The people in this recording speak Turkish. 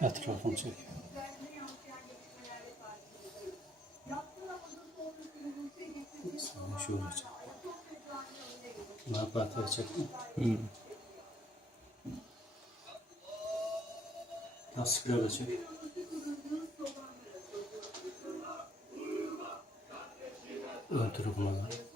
Etrafını çek. Sana şöyle çek. Napatı çek. Lastikleri de çek. Ön tarafına da.